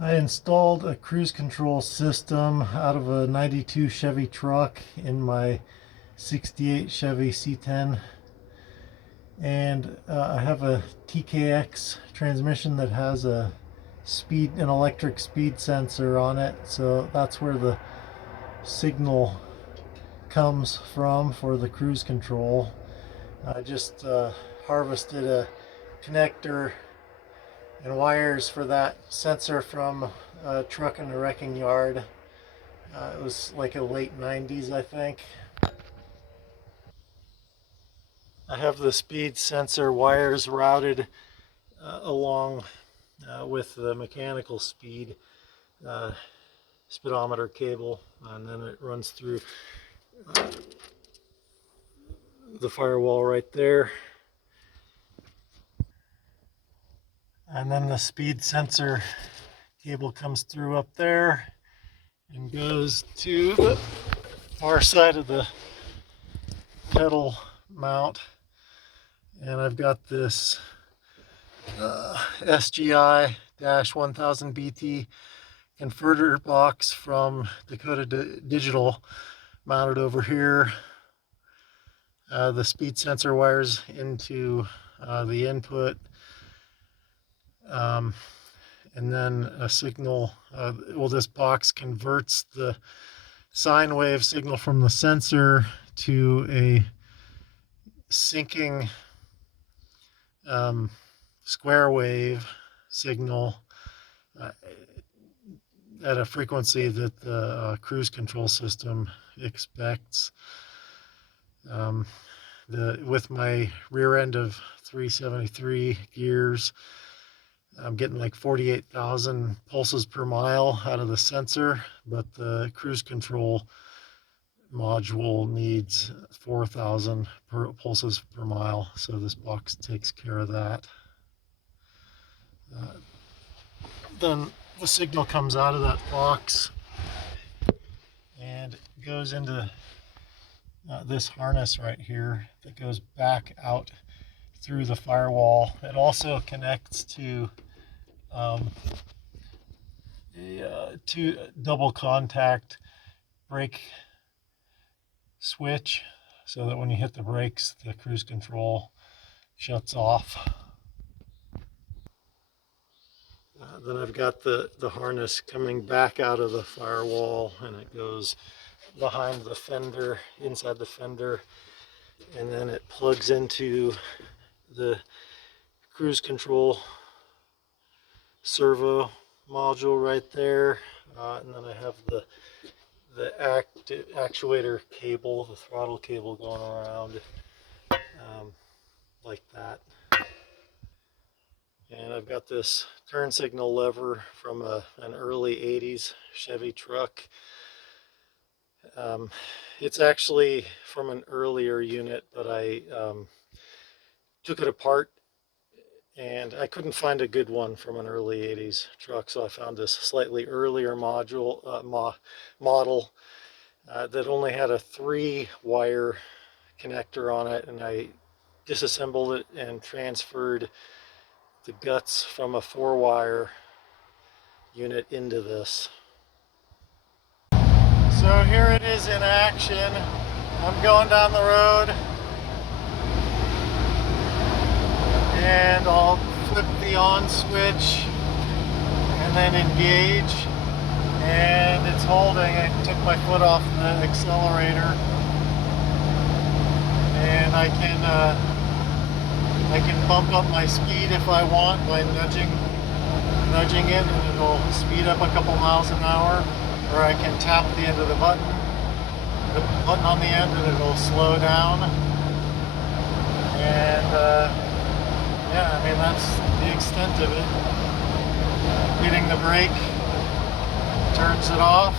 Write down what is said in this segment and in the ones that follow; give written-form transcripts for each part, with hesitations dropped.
I installed a cruise control system out of a 92 Chevy truck in my 68 Chevy C10, and I have a TKX transmission that has an electric speed sensor on it, so that's where the signal comes from for the cruise control. I just harvested a connector and wires for that sensor from a truck in the wrecking yard. It was like a late 90s, I think. I have the speed sensor wires routed along with the mechanical speed uh, speedometer cable, and then it runs through the firewall right there. And then the speed sensor cable comes through up there and goes to the far side of the pedal mount. And I've got this SGI-1000BT converter box from Dakota Digital mounted over here. The speed sensor wires into the input, and then a signal. This box converts the sine wave signal from the sensor to a syncing square wave signal at a frequency that the cruise control system expects. With my rear end of 373 gears, I'm getting like 48,000 pulses per mile out of the sensor, but the cruise control module needs 4,000 pulses per mile, so this box takes care of that. Then the signal comes out of that box and goes into this harness right here that goes back out through the firewall. It also connects to a double contact brake switch, so that when you hit the brakes, the cruise control shuts off. Then I've got the harness coming back out of the firewall, and it goes behind the fender, inside the fender, and then it plugs into the cruise control servo module right there, and then I have the actuator cable, the throttle cable going around like that. And I've got this turn signal lever from an early 80s Chevy truck. It's actually from an earlier unit, but I took it apart and I couldn't find a good one from an early 80s truck, so I found this slightly earlier model that only had a 3-wire connector on it, and I disassembled it and transferred the guts from a 4-wire unit into this. So here it is in action. I'm going down the road and I'll flip the on switch and then engage, and it's holding. I took my foot off the accelerator, and I can bump up my speed if I want by nudging it, and it'll speed up a couple miles an hour, or I can tap the end of the button on the end, and it'll slow down. And yeah, I mean, that's the extent of it. Hitting the brake turns it off,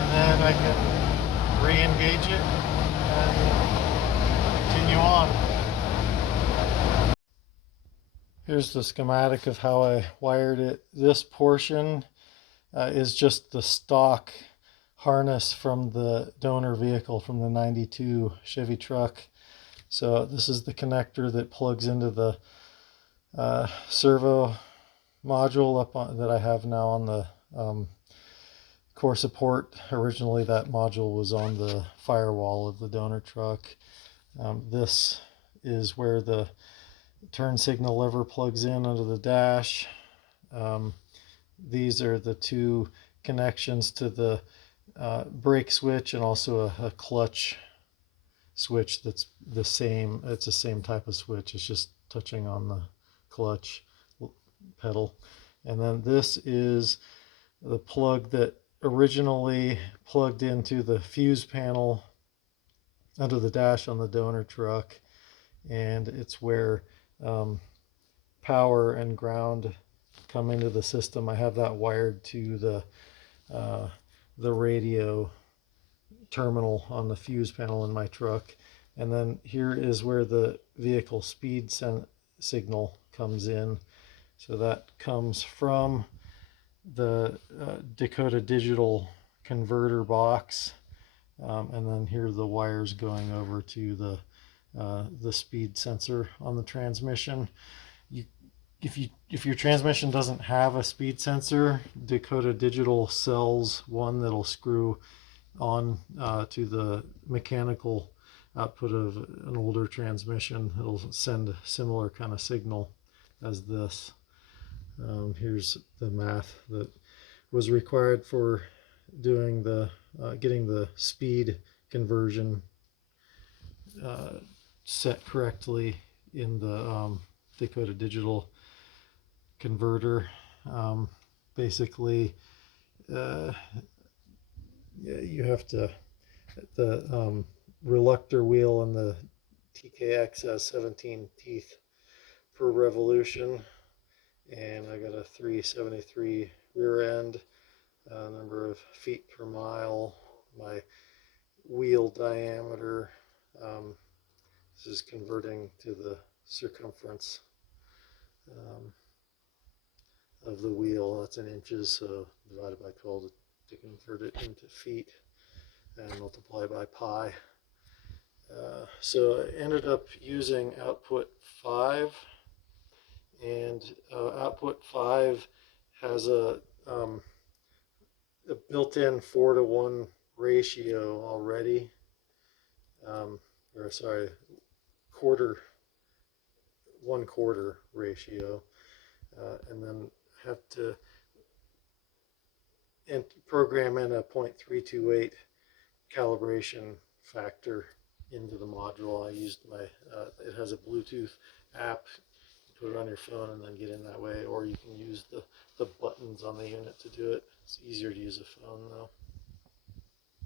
and then I can re-engage it and continue on. Here's the schematic of how I wired it. This portion is just the stock harness from the donor vehicle from the 92 Chevy truck. So this is the connector that plugs into the servo module up on, that I have now on the core support. Originally that module was on the firewall of the donor truck. This is where the turn signal lever plugs in under the dash. These are the two connections to the brake switch and also a clutch switch that's the same. It's the same type of switch. It's just touching on the clutch pedal. And then this is the plug that originally plugged into the fuse panel under the dash on the donor truck, and it's where power and ground come into the system. I have that wired to the radio terminal on the fuse panel in my truck. And then here is where the vehicle speed signal comes in. So that comes from the Dakota digital converter box, and then here are the wires going over to the speed sensor on the transmission. If your transmission doesn't have a speed sensor, Dakota Digital sells one that'll screw on to the mechanical output of an older transmission. It'll send a similar kind of signal as this. Here's the math that was required for doing the getting the speed conversion set correctly in the Dakota Digital converter. Basically, you have to, the reluctor wheel and the TKX has 17 teeth per revolution, and I got a 373 rear end, number of feet per mile, my wheel diameter. This is converting to the circumference of the wheel. That's in inches, so divided by 12 to convert it into feet, and multiply by pi. So I ended up using output 5, and output 5 has a built-in 4-to-1 ratio already, or sorry, 1/4 ratio, and then have to program in a 0.328 calibration factor into the module. I used my, it has a Bluetooth app. You put it on your phone and then get in that way, or you can use the buttons on the unit to do it. It's easier to use a phone though.